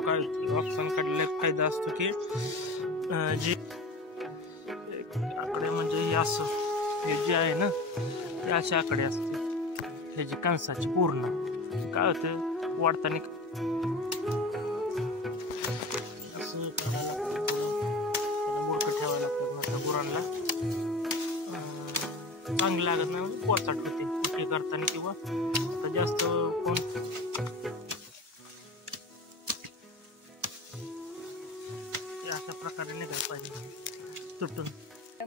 काढल्यावर काय होतं, ऑक्सन काढलेला एक फायदा असतो की जी आकडे म्हणजे हे असं हे जे आहे ना ते असे आकडे असते ह्याची कणसाची पूर्ण काय होतं वाढताना असं काढायला लागतं, त्याला बुडकं ठेवायला लागतं. नंतर गुरांना चांगली लागत नाही, पोचाट होते हे करताना. किंवा आता जास्त कोण अशा प्रकारे निघायला पाहिजे तुटून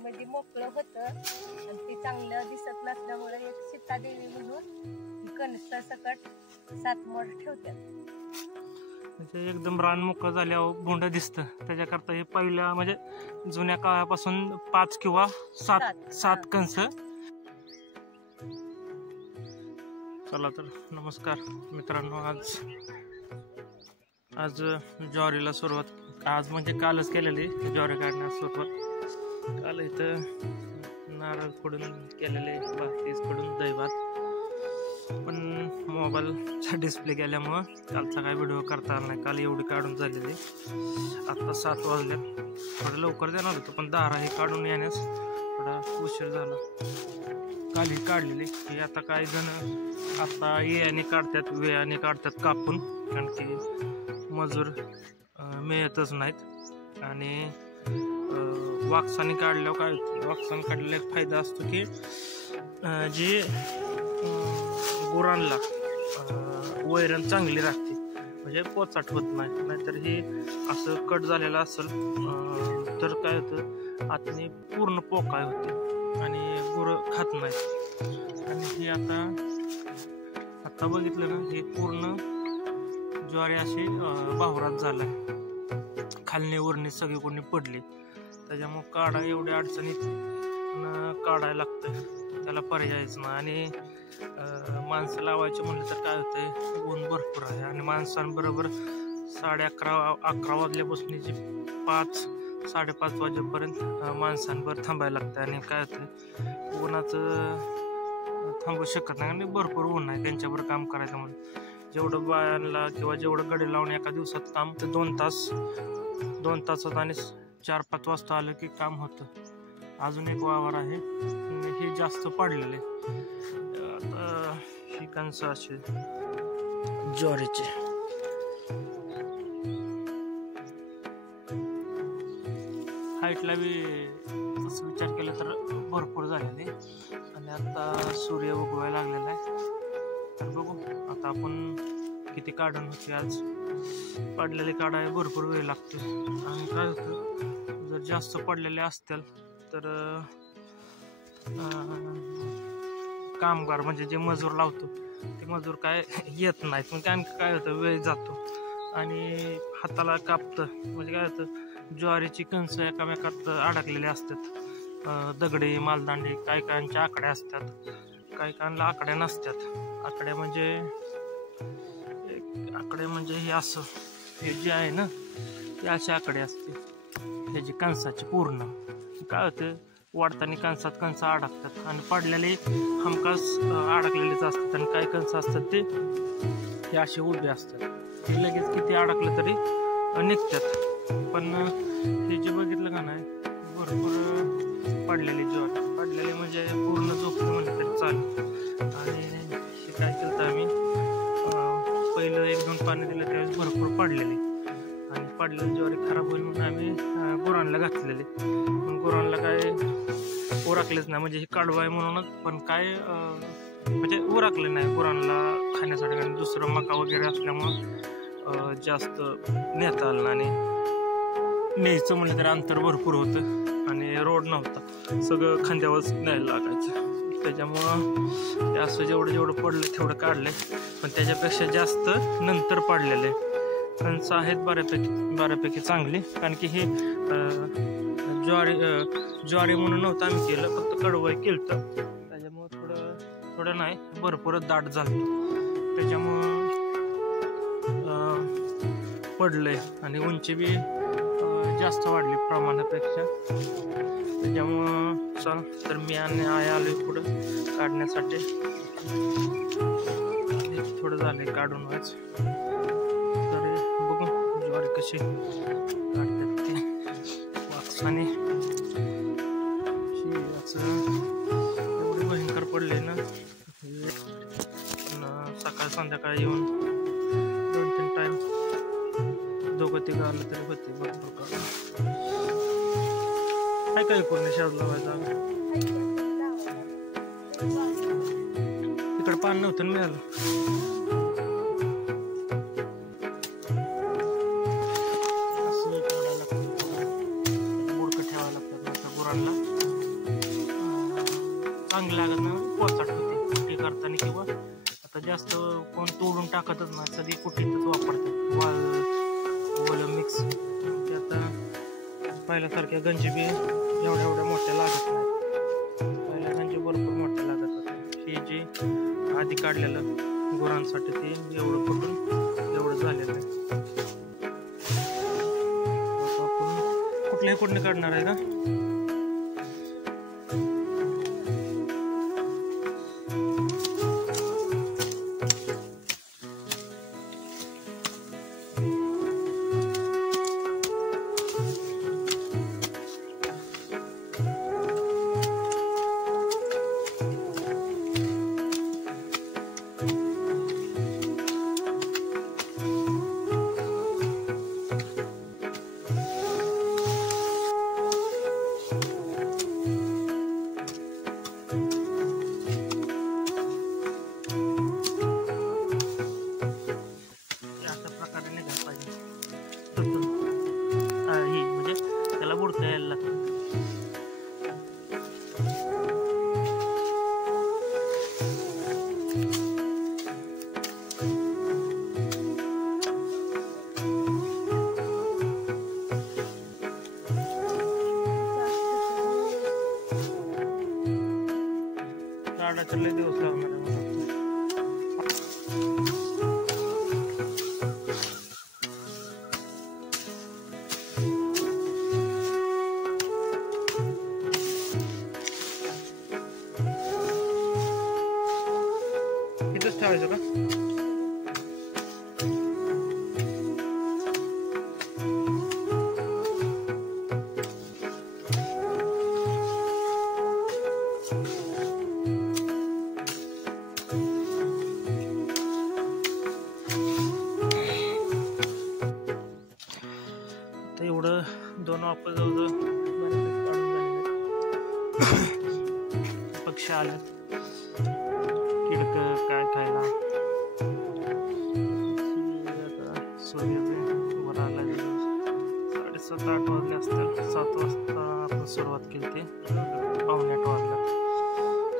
म्हणजे मोकळं होतं आणि ती चांगलं दिसत नसल्यामुळे एक सीतादेवी म्हणून कणस सकट 7 मोड ठेवतात. म्हणजे एकदम रान मोकळं झाल्यावर भोंड दिसतं, त्याच्याकरता हे पहिल्या म्हणजे जुन्या काळापासून 5 किंवा 7 कंस. चला तर नमस्कार मित्रांनो, आज ज्वारीला सुरुवात, आज म्हणजे कालच केलेली ज्वारी काढण्यास सुरुवात. काल इथं नारळ फोडून केलेले, भाकरीच फोडून, दही भात. पण मोबाईलचा डिस्प्ले गेल्यामुळं कालचा काय व्हिडिओ करता आला नाही. काल एवढी काढून झालेली. आत्ता 7 वाजले, थोडं लवकर देणार होतं पण दारा हे काढून येण्यास थोडा उशीर झाला. काल ही काढलेली की आता काही जण आता येयाने काढतात, वेळाने काढतात कापून, कारण की मजूर मिळतच नाहीत. आणि वाक्साने काढल्यावर काय होतं, वाक्साने काढलेला एक फायदा असतो की जी गुरांना वैरण चांगली राहते, म्हणजे पोचाट होत नाही. नाहीतर हे असं कट झालेलं असेल तर काय होतं, आतनी पूर्ण पोकाय होते आणि गुरं खात नाहीत. आणि हे आता बघितलं ना, हे पूर्ण ज्वारी अशी बाहुरात झाला, खालनी वरणी सगळी कोणी पडली. त्याच्यामुळे काढा एवढ्या अडचणीत काढायला लागतं, त्याला पर्यायच नाही. आणि माणसं लावायची म्हणलं तर काय होतंय, ऊन भरपूर आहे आणि माणसांबरोबर 11:30 वाजल्यापासून जी 5-5:30 वाजेपर्यंत माणसांवर थांबायला लागतं. आणि काय होतं, उन्हाचं थांबू शकत नाही आणि भरपूर ऊन आहे त्यांच्याबरोबर काम करायचं म्हणून. जेवढं बायांना किंवा जेवढं गडी लावून एका दिवसात काम, ते 2 तासात आणि 4-5 वाजता आलं की काम होतं. अजून एक वावर आहे, हे जास्त पडलेले. आता ही कणसं अशी ज्वारीचे हाईटला बी तसं विचार केला तर भरपूर झालेले. आणि आता सूर्य उगवायला लागलेला आहे. तर बघू आता आपण किती काढून होते. आज पडलेले काढायला भरपूर वेळ लागतो. आणि काय होतं, जर जास्त पडलेले असतील तर कामगार म्हणजे जे मजूर लावतो ते मजूर काय येत नाहीत, मग काय होतं, वेळ जातो आणि हाताला कापतं. म्हणजे काय होतं, ज्वारीची कणसं एकामेकात अडकलेले असतात, दगडे, मालदांडे, काही काहींच्या आकड्या असतात, काही काहींना आकड्या नसतात. आकडे म्हणजे हे असं हे जे आहे ना ते असे आकडे असते ह्याची कणसाची पूर्ण. काय होतं, वाढताना कणसं अडकतात आणि पडलेले हमखास अडकलेलेच असतात. आणि काही कणसं असतात ते हे असे उभे असतात, ते लगेच किती अडकलं तरी निघतात. पण हे जे बघितलं का नाही, भरपूर पडलेली ज्वारी, पडलेली म्हणजे पूर्ण झोपलं म्हणलं तरी चालेल. आणि हे काय केलं तर आम्ही पहिलं 1-2 पाणी दिलं त्यावेळेस भरपूर पडलेली, आणि पडलेली ज्वारी खराब होईल म्हणून आम्ही गुरांना घातलेली. पण गुरांना काय उरकलेच नाही, म्हणजे हे कडवं आहे म्हणूनच. पण काय म्हणजे उरकले नाही गुरांना खाण्यासाठी, आणि दुसरं मका वगैरे असल्यामुळं जास्त नेता आलं. आणि न्यायचं म्हणलं तरी अंतर भरपूर होतं आणि रोड नव्हता, सगळं खांद्यावरच न्यायला लागायचं. त्याच्यामुळं असं जेवढं पडलं तेवढं काढलंय. पण त्याच्यापेक्षा जास्त नंतर पडलेले कणसं आहेत बऱ्यापैकी चांगली. कारण की हे ज्वारी म्हणून नव्हतं आम्ही केलं, फक्त कडवं केलं. त्याच्यामुळं थोडं नाही, भरपूरच दाट झालं, त्याच्यामुळं पडलंय. आणि उंची बी जास्त वाढली प्रमाणापेक्षा. त्याच्यामुळं चल तर मी आणि आई आलोय पुढं काढण्यासाठी. थोडं झालंय काढून व्हायचं, तर बघू ज्वारी कशी काढतात ते वाक्साने एवढी भयंकर पडले ना सकाळ संध्याकाळी येऊन 2-3 टाइम दोघं तिघं आलं तरी होते भरपूर काम. काय काय पूर्ण शेत लावायचा तिकडे पाणी नव्हतं मिळालं. चांगली लागत नाही पोचाट होते कुट्टी करताना किंवा आता जास्त कोण तोडून टाकतच नाही सगळी कुट्टीतच वापरतात ओलं मिक्स. ते आता पहिल्यासारख्या गंजी बी एवढ्या मोठ्या लागत नाही. पहिल्या गंजी भरपूर मोठ्या लागत होत्या. ही जी आधी काढलेलं गुरांसाठी ते एवढं कुठून एवढं झालेलं आहे. आपण कुठल्याही कुठने काढणार आहे का बुडता यायला लागतं. काढा तर लय दिवस लागणार आहे. इथंच ठेवायचं का तर एवढं 2 वापर जवळ पक्षी आले किडक काय खायला. सूर्य वर आला 7:30-8 वाजले असतील. 7 वाजता आपण सुरुवात केली ते 7:45 वाजला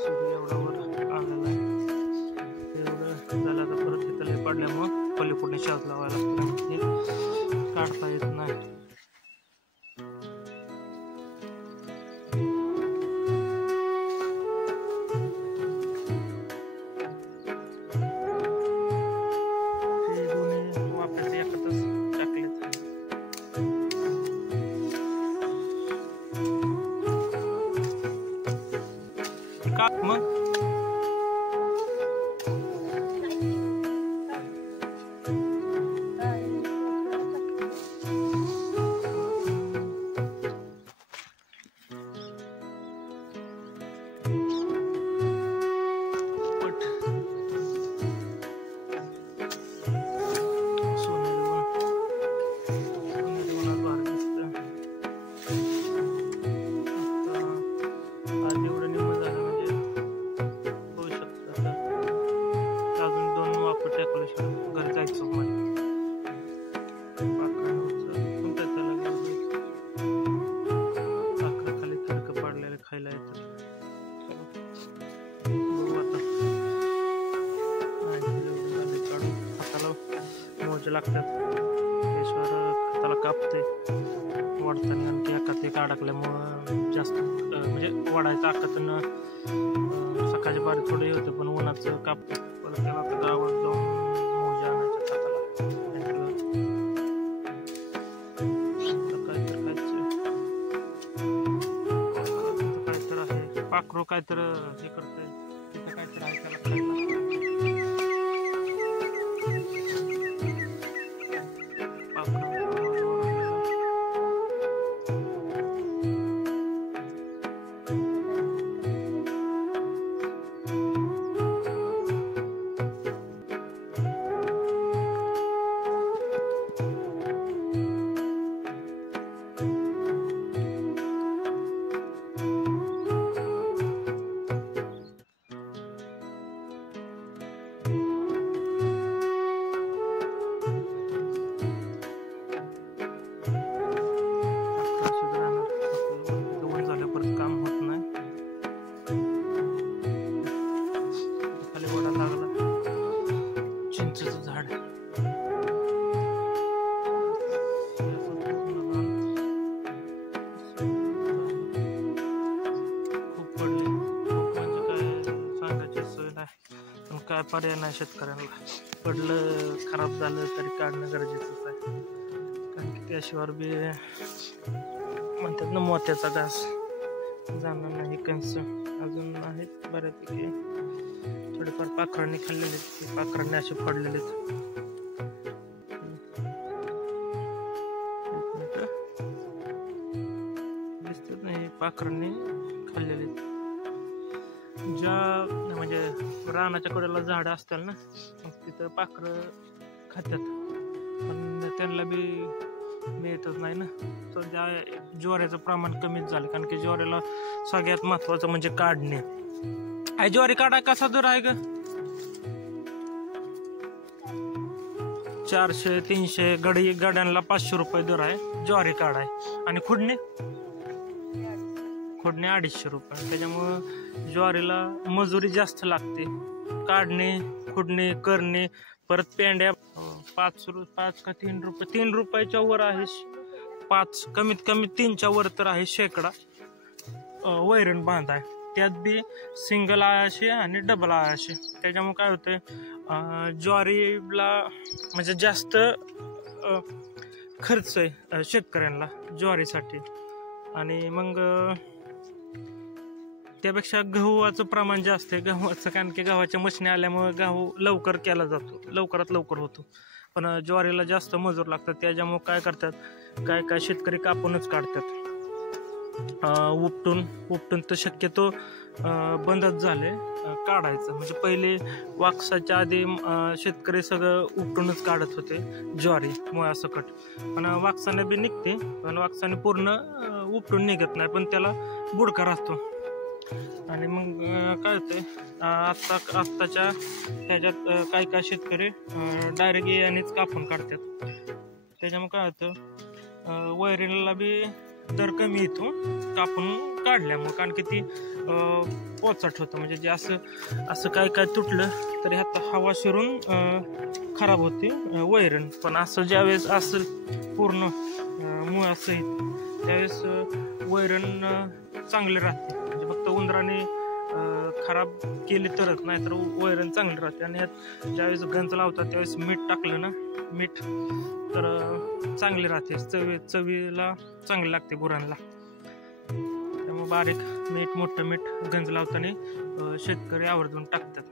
सूर्य एवढा वर आलेला आहे. एवढं झालं तर परत तिथं लय पडल्यामुळं पलीकडे शाज लावायला लागतं ते काढता येत नाही. मग घरी जायचं खाली तडक पाडलेले खायला येतात. काढून हाताला मोजे लागतात. हाताला कापते वाढताना आणखी एकात एक अडकल्यामुळं जास्त म्हणजे वाढायचं आकातनं सकाळच्या बारी थोडे होते पण उन्हाचं कापते. परत त्याला आता गावात जाऊन मोजे आणायच्या हाताला काहीतर आहे पाखरू काहीतर हे करते तिथं काहीतर आहे त्याला खायला. पाखरू झाड. खूप पडले, खूप म्हणजे काय सांगायची सोय नाही, पण काय पर्याय नाही शेतकऱ्यांना. पडलं खराब झालं तरी काढणं गरजेचंच आहे, कारण की त्याशिवाय बी म्हणतात ना मोत्याचा घास जाणार नाही. कंस अजून आहेत बऱ्यापैकी, थोडेफार पाखरांनी खाल्लेले, पाखरांनी असे पडलेले. दिसतात नाही, पाखरांनी खाल्लेले. ज्या म्हणजे रानाच्या कडेला झाडं असतात ना, मग तिथं पाखरं खातात, पण त्यांना बी मिळतच नाही ना. सध्या ज्वारीचं प्रमाण कमीच झालं, कारण की ज्वारीला सगळ्यात महत्वाचं म्हणजे काढणे. ज्वारी काढा कसा दर आहे ग? 400-300, गड्यांना 500 रुपये दर आहे ज्वारी काढाय. आणि खुडणे 250 रुपये. त्याच्यामुळं ज्वारीला मजुरी जास्त लागते, काढणे, खुडणे, करणे, परत पेंड्या 5 का 3 रुपये, 3 रुपयाच्या वर आहे. 5 कमीत कमी 3च्या वर तर आहे शेकडा वैरण बांधाय. त्यात बी सिंगल आळाशे आणि डबल आळाशे. त्याच्यामुळे काय होतंय, ज्वारीला म्हणजे जास्त खर्च आहे शेतकऱ्यांना ज्वारीसाठी. आणि मग त्यापेक्षा गव्हाचं प्रमाण जास्त आहे. गव्हाचं कारण की गव्हाच्या मशीनी आल्यामुळे गहू लवकर केला जातो, लवकरात लवकर होतो. पण ज्वारीला जास्त मजूर लागतात. त्याच्यामुळे काय करतात, काय शेतकरी कापूनच काढतात. उपटून तर शक्यतो बंदच झाले काढायचं. म्हणजे पहिले वाकसाच्या आधी शेतकरी सगळं उपटूनच काढत होते ज्वारी मुळासकट. पण वाकसाने बी निघते, पण वाकसाने पूर्ण उपटून निघत नाही, पण त्याला बुडका राहतो. आणि मग काय होतंय, आत्ताच्या ह्याच्यात काय शेतकरी डायरेक्ट यानेच कापून काढतात. त्याच्यामुळे काय होतं, वैरणीला बी दर कमी येतो कापून काढल्यामुळे, कारण की ती पोचट होतं. म्हणजे जे असं काय तुटलं तरी आता हवा शिरून खराब होते वैरण. पण असं ज्यावेळेस असं पूर्ण मुळासहित त्यावेळेस वैरण चांगली राहते. म्हणजे फक्त उंदराने खराब केली तरच, नाही तर वैरण चांगली राहते. आणि ह्यात ज्यावेळेस गंज लावतात त्यावेळेस मीठ टाकलं ना, मीठ तर चांगली राहते, चवीला चांगली लागते गुरांना. त्यामुळे बारीक मीठ, मोठं मीठ गंज लावताना शेतकरी आवर्जून टाकतात.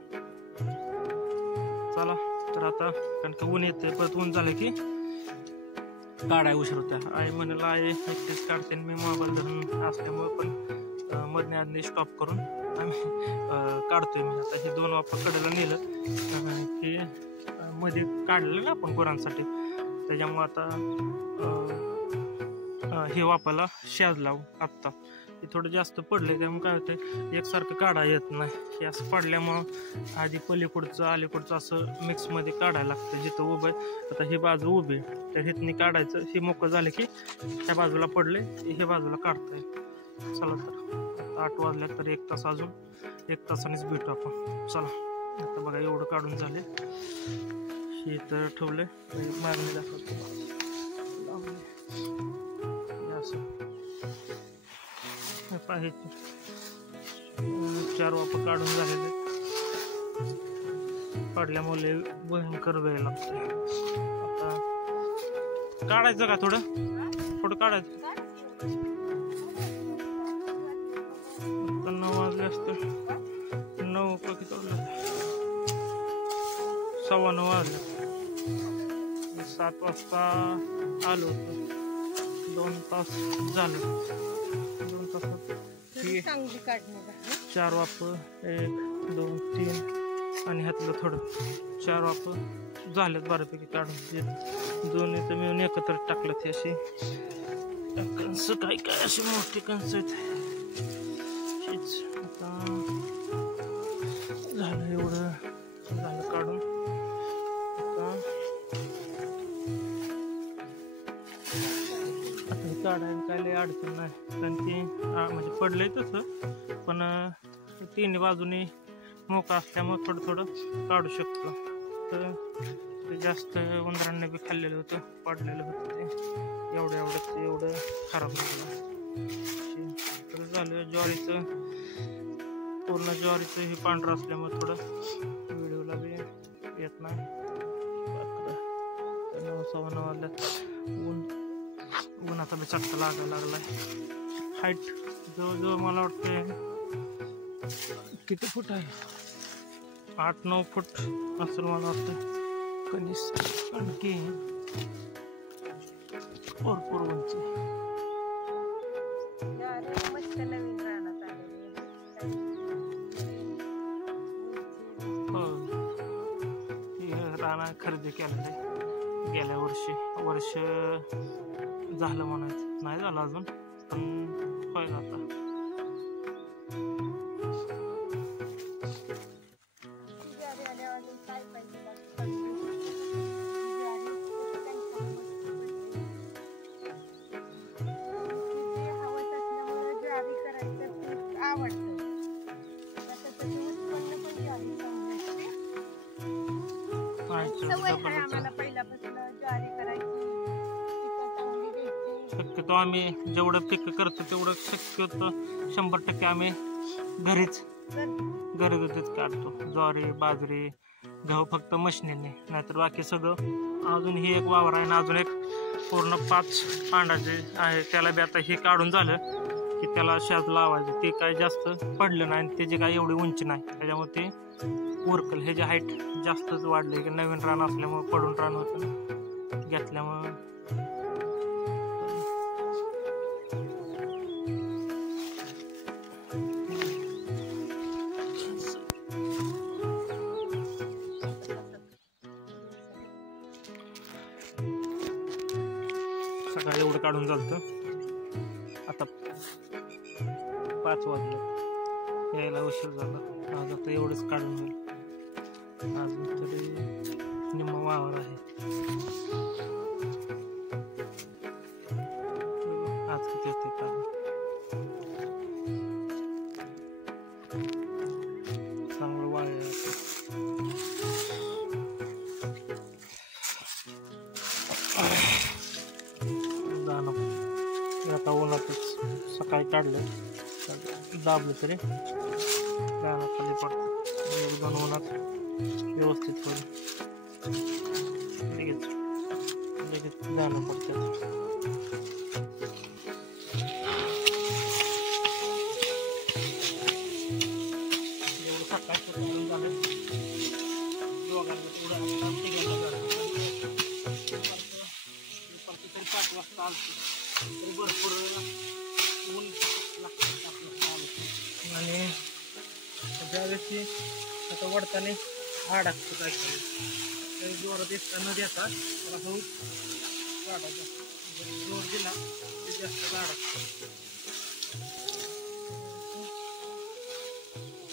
चला तर आता, कारण की ऊन येते, परत ऊन झालं की काढाय उशीर होत्या. आई म्हणाला आई एकटीच काढते, मी मोबाईल धरून असल्यामुळे पण मधने आधने स्टॉप करून आम्ही काढतोय. मी आता हे 2 वाफा कडेला नेलं की मध्ये काढलं ना आपण गुरांसाठी. त्याच्यामुळे आता हे वापाला शाज लावू. आत्ता हे थोडं जास्त पडले, त्यामुळे काय होतं, एकसारखं काढा येत नाही. हे असं पडल्यामुळं आधी पलीकडचं अलीकडचं असं मिक्समध्ये काढायला लागतं. जिथं उभं आहे, आता ही बाजू उभी, तर हिथनी काढायचं. हे मोकळं झालं की ह्या बाजूला पडले, हे बाजूला काढता येईल. चला तर 8 वाजल्या, तर 1 तास, अजून 1 तासानेच भेटू आपण. चला आता बघा एवढं काढून झाले. हे तर ठेवले, मागणी दाखवतो. पाहिजे 4 वापर काढून झालेले, पडल्यामुळे भयंकर वेळ लागतो. आता काढायचं का थोडं काढायचं. 9 वाजले असते, 9 का किती वाजले, 9:15 वाजले. 7 वाजता आलो होतो, 2 तास झालं. 2 तासात चांगली काढणे 4 वाफ, 1, 2, 3 आणि ह्यातलं थोडं 4 वाफ झालेत बऱ्यापैकी काढून. दोन्हीचं मिळून एकत्र टाकलं. ते अशी कंस काय अशी मोठी कंस आहेत. आता झालं एवढं झालं काढून. आता हे काढायला काय लय अडचण नाही, कारण की म्हणजे पडलंय तसं, पण 3 बाजूने मोकळा असल्यामुळे थोडं काढू शकतो. तर जास्त उंदरांनी बी खाल्लेलं होतं, पडलेलं होतं ते एवढं खराब झालं. तर झालं ज्वारीचं, पूर्ण ज्वारीचं हे पांढरं असल्यामुळे थोडं व्हिडिओला बी येत नाही. 9:15 वाजल्यात, उन्हाचा बी चटका लागायला लागलाय. हाईट जवळजवळ मला वाटते किती फूट आहे, 8-9 फूट असेल मला वाटतं. कनिष्ठ आणखी भरपूर उंच. हो, राणा खरेदी केलेलं आहे गेल्या वर्ष झालं म्हणायचं, नाही झालं अजून पण होईल आता. शक्यतो आम्ही जेवढं पीक करतो तेवढं शक्यतो 100% आम्ही घरगुतीच काढतो. ज्वारी, बाजरी, गहू फक्त मशिनीने, नाहीतर बाकी सगळं. अजून ही एक वावर आहे ना, अजून एक पूर्ण 5 पांडाचे आहे, त्याला बी आता हे काढून झालं की त्याला शाज लावायचं. ते काय जास्त पडलं नाही, त्याची काय एवढी उंची नाही, त्याच्यामुळे ते उरकल. ह्याची हाईट जास्तच वाढली की नवीन रान असल्यामुळे पडून रान होतं घेतल्यामुळं. सकाळी एवढं काढून चालतं. आता 5 वाजले, यायला उशीर झाला. आज आता एवढंच काढून होईल. अजून तरी निम्मा वावर आहे. आज किती होते काढून, चांगलं वाळे. आता उन्हातच सकाळी काढलं, दाबलं तरी रानात खाली पडतं. 1-2 उन्हात व्यवस्थित होईल. लगेच दाणं पडतात. एवढं सकाळचं काढून झालं, दोघांना तेवढं तरी 5 वाजता आलतो, तरी भरपूर ऊन लागतं आपल्याला. आणि ज्यावेळेस आता वडताने अडकतो काय काही जोरात एकटा न देता त्याला हळू काढायचा. जोर दिला ते जास्त अडकतो.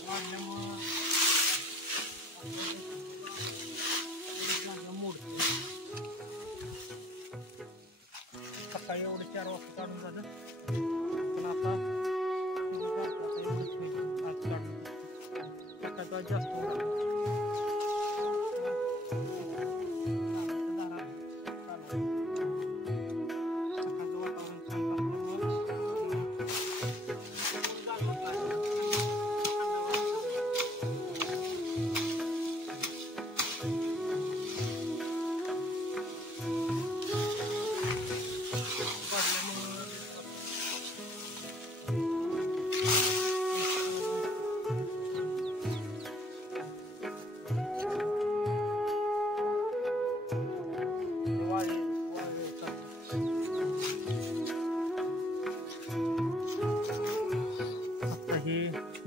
वाढल्यामुळं जागा मोडते. सकाळी एवढे 4 वाजता काढून झालं, पण आता एवढंच होईल. आज काढून सकाळचा जास्त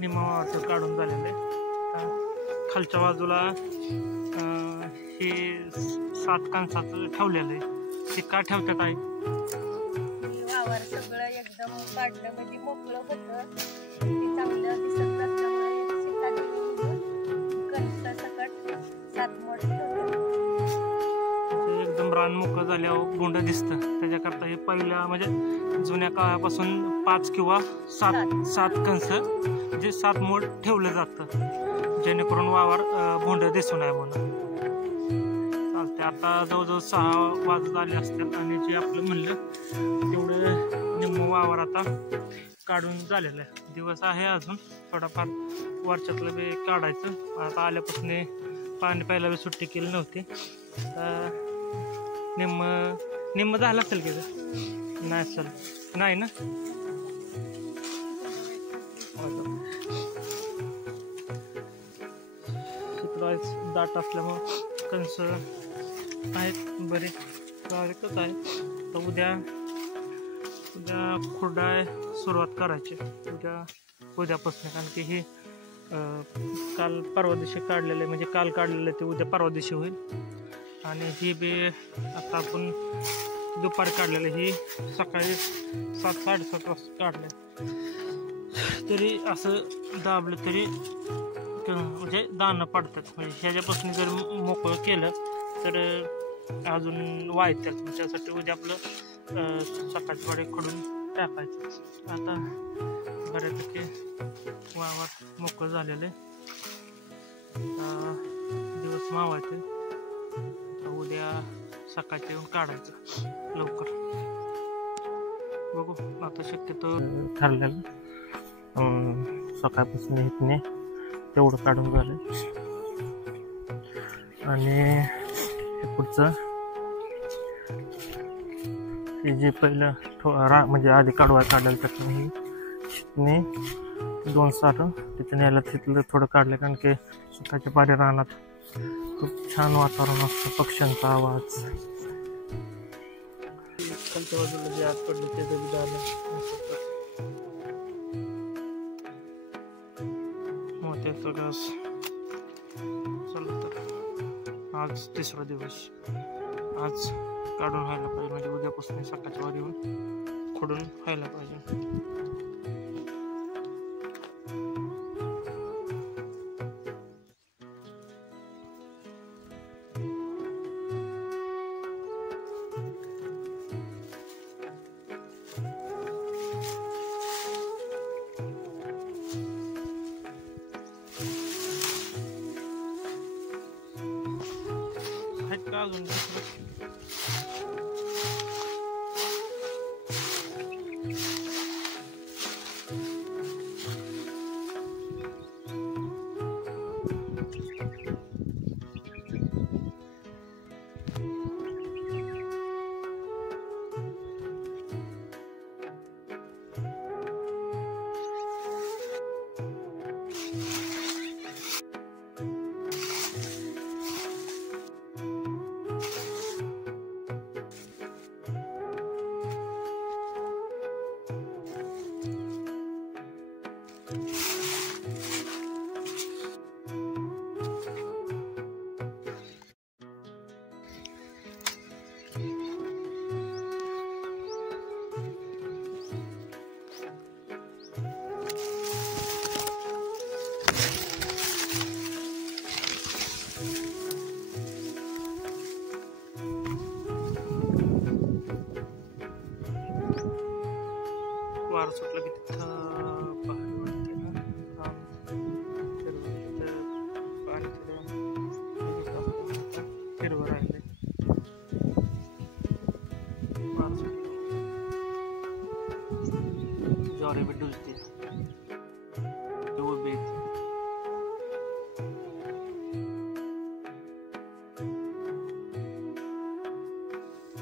निम्मा काढून झालेलं आहे. खालच्या बाजूला हे 7 कणसाचं ठेवलेलं आहे. ते का ठेवतात आहे? वावर सगळं एकदम काढलं म्हणजे मोकळं होतं, ते चांगलं दिसत नसल्यामुळे कणसा सकट 7 मोड ठेवलं. एकदम रान मोकळं झाल्यावर गुंड दिसतं, त्याच्याकरता हे पहिल्या म्हणजे जुन्या काळापासून 5 किंवा 7 कणस जे 7 मोड ठेवलं जातं, जेणेकरून वावर भोंड दिसू नये म्हणून. चालतंय. ते आता जवळजवळ 6 वाजत आले असतात आणि जे आपलं म्हणलं तेवढं निम्म वावर आता काढून झालेलं आहे. दिवस आहे अजून थोडाफार वरच्यातलं बी काढायचं. आता आल्यापासून पाणी प्यायला बी सुट्टी केली नव्हती. निम्म झालं असेल की नाही असेल नाही ना. इकडं दाट असल्यामुळं कंस आहेत बरे बारीकच आहे. तर उद्या खुरडाय सुरुवात करायची उद्यापासून. कारण की ही काल परवा दिवशी काढलेलं आहे, म्हणजे काल काढलेलं आहे ते उद्या परवा दिवशी होईल. आणि ही बी आता आपण दुपारी काढलेलं, ही सकाळी 7-7:30 वाजता काढलं. तरी असं दाबलं तरी म्हणजे दाणं पडतात. म्हणजे ह्याच्यापासून जर मोकळं केलं तर अजून वाढतात. त्यासाठी उद्या आपलं सकाळची वाडे कडून टाकायचं. आता बऱ्यापैकी वावर मोकळं झालेलं आहे. दिवस मावायचे. उद्या सकाळच्या येऊन काढायचं लवकर. बघू आता शक्यतो ठरलेलं सकाळपासून इथने तेवढं काढून झालं. आणि हे पुढचं हे जे पहिलं म्हणजे आधी काढवाय काढायला त्यातून ही शिकणे 2 सारं तिथे न्यायला तिथलं थोडं काढलं. कारण की सकाळच्या पारी रानात खूप छान वातावरण असतं, पक्ष्यांचा आवाज. खालच्या बाजूला जे आत पडलं ते बी झालं. मोत्याचा घास चालतं. आज 3रा दिवस. आज काढून व्हायला पाहिजे, म्हणजे उद्यापासून सकाळच्या वारी येऊन खोडून व्हायला पाहिजे. आहेत का अजून वार सुटलं की तिथं पहाडी वाटते ना. पाणी हिरवं राहिले. वार सुटलं ज्वारी बी डुलते उभी येते.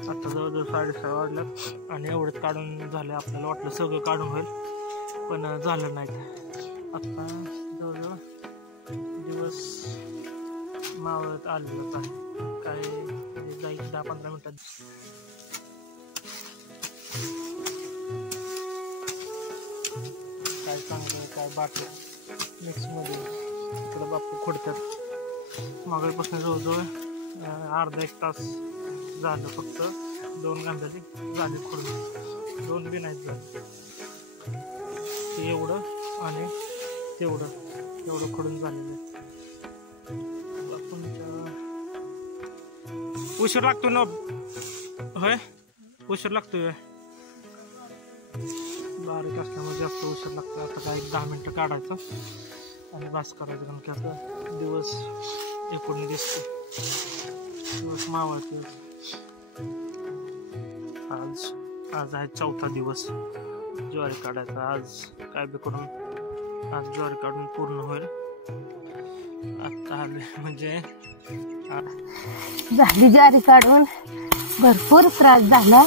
आता जवळजवळ 6:30 वाजल्यात आणि एवढंच काढून झालं. आपल्याला वाटलं सगळं काढून होईल, पण झालं नाही. आता जवळजवळ दिवस मावळत आलेलाच आहे. काही जाईल 10-15 मिनिटात. काय चांगलं काय बाटलं मिक्समध्ये इकडं बापू खोडतात. मागेपासून जवळजवळ अर्धा-1 तास झालं. फक्त 2 गांजाली झाली खोडून, 2 बी नाहीत झाले. ते एवढं आणि तेवढं खोडून झालेलं आहे. उशीर लागतो ना होय, उशीर लागतोय. बारीक असल्यामुळे जास्त उशीर लागतो. आता काय 10 मिनिटं काढायचं आणि बास करायचं. कारण की आता दिवस एकूण दिसतो. दिवस मावळते. आज आज आहे 4था दिवस ज्वारी काढायचा. आज काय बी करून आज ज्वारी काढून पूर्ण होईल. आता आले म्हणजे झाली ज्वारी काढून भरपूर त्रास झाला,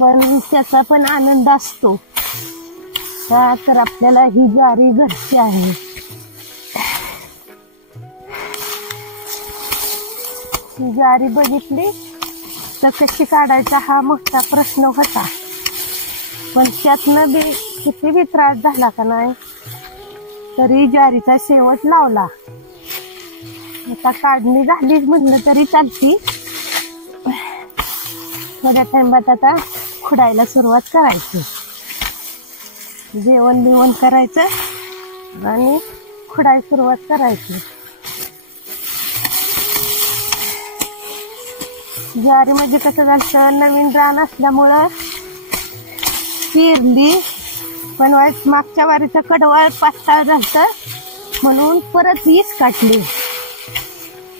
पण त्याचा पण आनंद असतो का, तर आपल्याला ही ज्वारी घरची आहे. ही ज्वारी बघितली तर कशी काढायचा हा मोठा प्रश्न होता, पण त्यातनं बी किती बी त्रास झाला का नाही तरी ज्वारीचा शेवट लावला. आता काढणी झालीच म्हटलं तरी चालती. थोड्या टाइमात आता खुडायला सुरुवात करायची. जेवण बिवण करायचं आणि खुडायला सुरुवात करायची. ज्वारी म्हणजे कसं झालं, नवीन रान असल्यामुळं पेरली, पण मागच्या वारीचं कडवळ पातळ झालं म्हणून परत वीस काढली.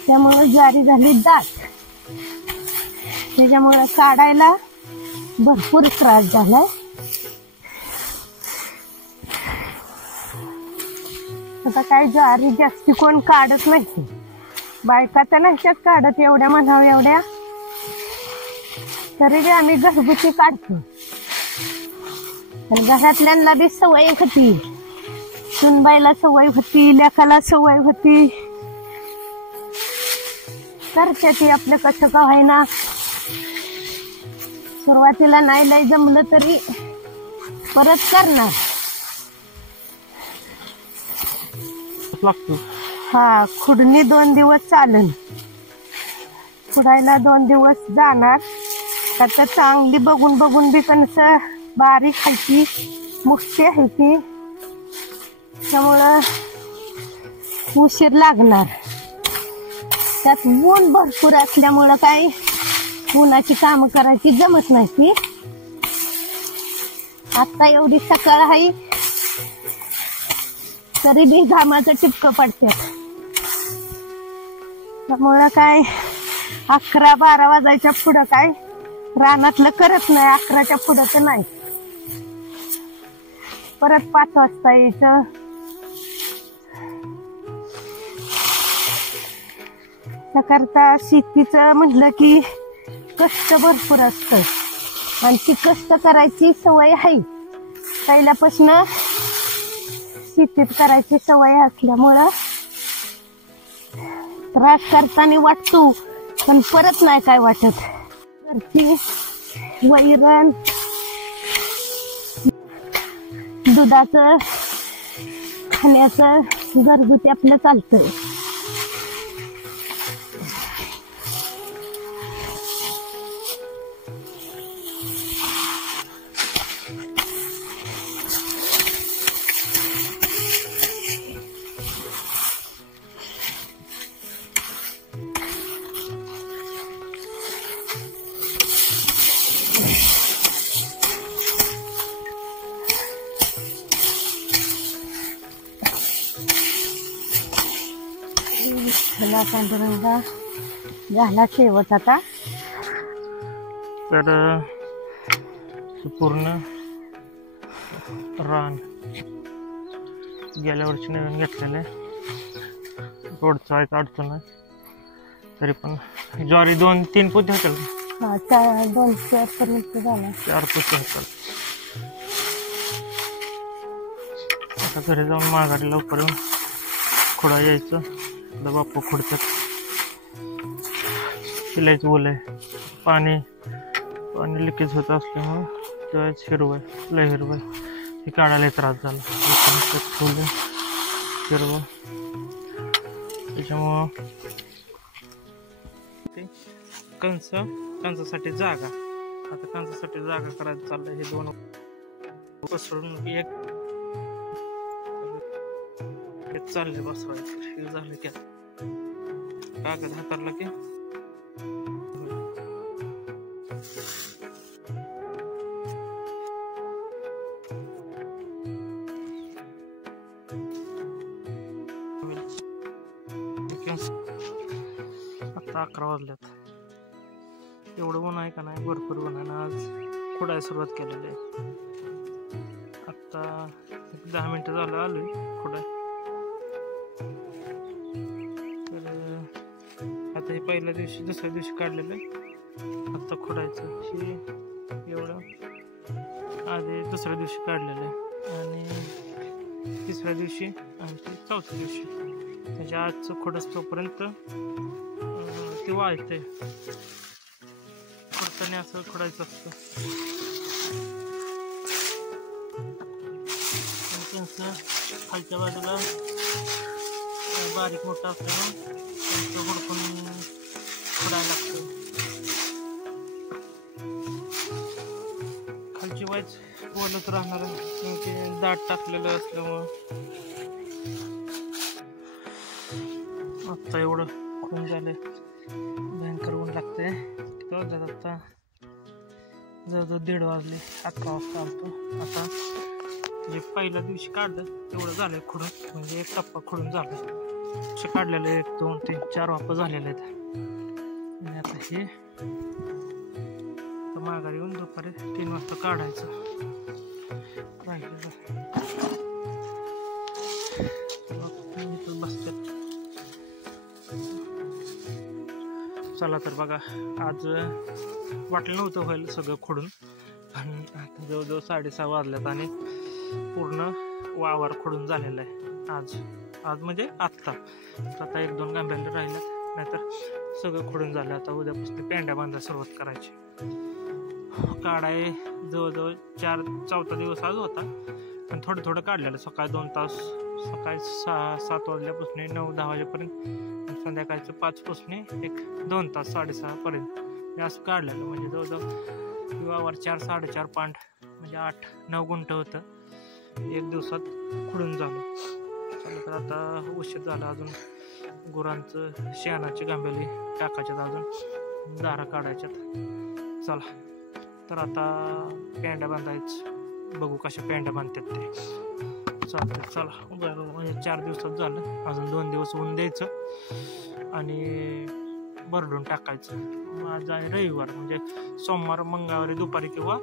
त्यामुळे ज्वारी झाली दाट. त्याच्यामुळे काढायला भरपूर त्रास झालाय. आता काय ज्वारी जास्ती कोण काढत नाही. बायका तर नाहीच्याच काढत एवढ्या म्हणावं एवढ्या, तरी बी आम्ही घरगुती काढतो. पण घरातल्यांना बी सवय होती, सुनबाईला सवय होती, लेकाला सवय होती, करते ती आपलं कसं का व्हायना. सुरुवातीला नाही लय जमलं तरी परत करणार. लागतो हा, खुडणी 2 दिवस चालन, खुडायला 2 दिवस जाणार. आता चांगली बघून बघून बी कणसं बारीक खायची, मोठी आहे ती, त्यामुळं उशीर लागणार. त्यात ऊन भरपूर असल्यामुळं काय उन्हाची कामं करायची जमत नाही ती. आता एवढी सकाळ आहे तरी बी घामाचं टिपकं पडतात. त्यामुळं काय 11-12 वाजायच्या पुढं काय रानातलं करत नाही. 11च्या पुढं तर नाही. परत 5 वाजता यायचं. त्याकरता शेतीचं म्हटलं की कष्ट भरपूर असतं आणि ती कष्ट करायची सवय आहे. पहिल्यापासून शेतीत करायची सवय असल्यामुळं त्रास करताना वाटतो, पण परत नाही काय वाटत. घरची वैरण, दुधाचं, खाण्याचं घरगुती आपलं चालतं. पांडुरंगा झाला शेवट. आता तर पूर्ण रान गेल्या वर्षी नवीन घेतलेले, रोडचा एक अडचण आहे. तरी पण ज्वारी 2-3 पोते होतील. हा, 2-4 पर्यंत झाला. 4 पोते होतात. आता घरी जाऊन माघारी लवकर येऊन खुडा यायचं. बापू खुडतात, शिलायचं ओलंय, पाणी लिकेज होत असल्यामुळं तेव्हाच हिरवं लय हिरवं हे काढायला त्रास झाला. हिरवं त्याच्यामुळं कंसासाठी जागा, आता कंसासाठी जागा करायचं चाललंय. हे 2 पसरून एक चालले बसवायचं. हे झालं की कागद हातारला की आता आता 11 वाजल्यात. एवढं ऊन आहे का नाही, भरपूर ऊन आहे ना. आज खोडायला सुरुवात केलेली आहे. आत्ता 10 मिनटं झालं आलोय खोडाय. तर आता हे पहिल्या दिवशी दुसऱ्या दिवशी काढलेलं आहे. आत्ता खोडायचं हे एवढं आधी दुसऱ्या दिवशी काढलेलं आहे आणि तिसऱ्या दिवशी आणि चौथ्या दिवशी म्हणजे आजचं खोडस तोपर्यंत ते वाळतंय. खोडताना असं खोडायचं असतं. खालच्या बाजूला बारीक मोठं असल्यानं त्यांचं हुडकून खोडायला लागतं. खालची वाईच बोलत राहणार ते दाट टाकलेलं असल्यामुळं. आत्ता एवढं खून झालं, भयंकर ऊन लागते. आता जवळजवळ 1:30 वाजले. 11 वाजता आलतो. आता जे पहिल्या दिवशी काढलं तेवढं झालं खुडून, म्हणजे एक टप्पा खुडून झालं. असे काढलेले 1 2 3 4 वापस झालेले आहेत. आणि आता हे माघारी येऊन दुपारी 3 वाजता काढायचं राहिलेलं. बसतात. चला तर बघा, आज वाटलं नव्हतं होईल सगळं खोडून, पण आता जवळजवळ 6:30 वाजल्यात आणि पूर्ण वावर खोडून झालेला आहे. आज म्हणजे आत्ता 1-2 गांभ्याला राहिल्यात, नाहीतर सगळं खोडून झालं. आता उद्यापासून पेंड्या बांधायला सुरुवात करायची. काढाय जवळजवळ 4-4था दिवस आज होता, पण थोडं काढलेलं. सकाळी 2 तास, सकाळी 6-7 वाजल्यापासून 9-10 वाजेपर्यंत, संध्याकाळचं 5 पासून 1-2 तास 6:30 पर्यंत असं काढलेलं. म्हणजे जवळजवळ वावर 4-4.5 पांड म्हणजे 8-9 गुंठ होतं. 1 दिवसात खुडून झालं. तर आता उशीर झाला. अजून गुरांचं शेणाची गांबेली टाकायच्यात, अजून दारा काढायच्यात. चला तर आता पेंड्या बांधायचं, बघू कशा पेंड्या बांधतात ते. चालतं. चला, म्हणजे 4 दिवसात झालं. अजून 2 दिवस ऊन द्यायचं आणि भरडून टाकायचं. आज आहे रविवार, म्हणजे सोमवार मंगळवारी दुपारी किंवा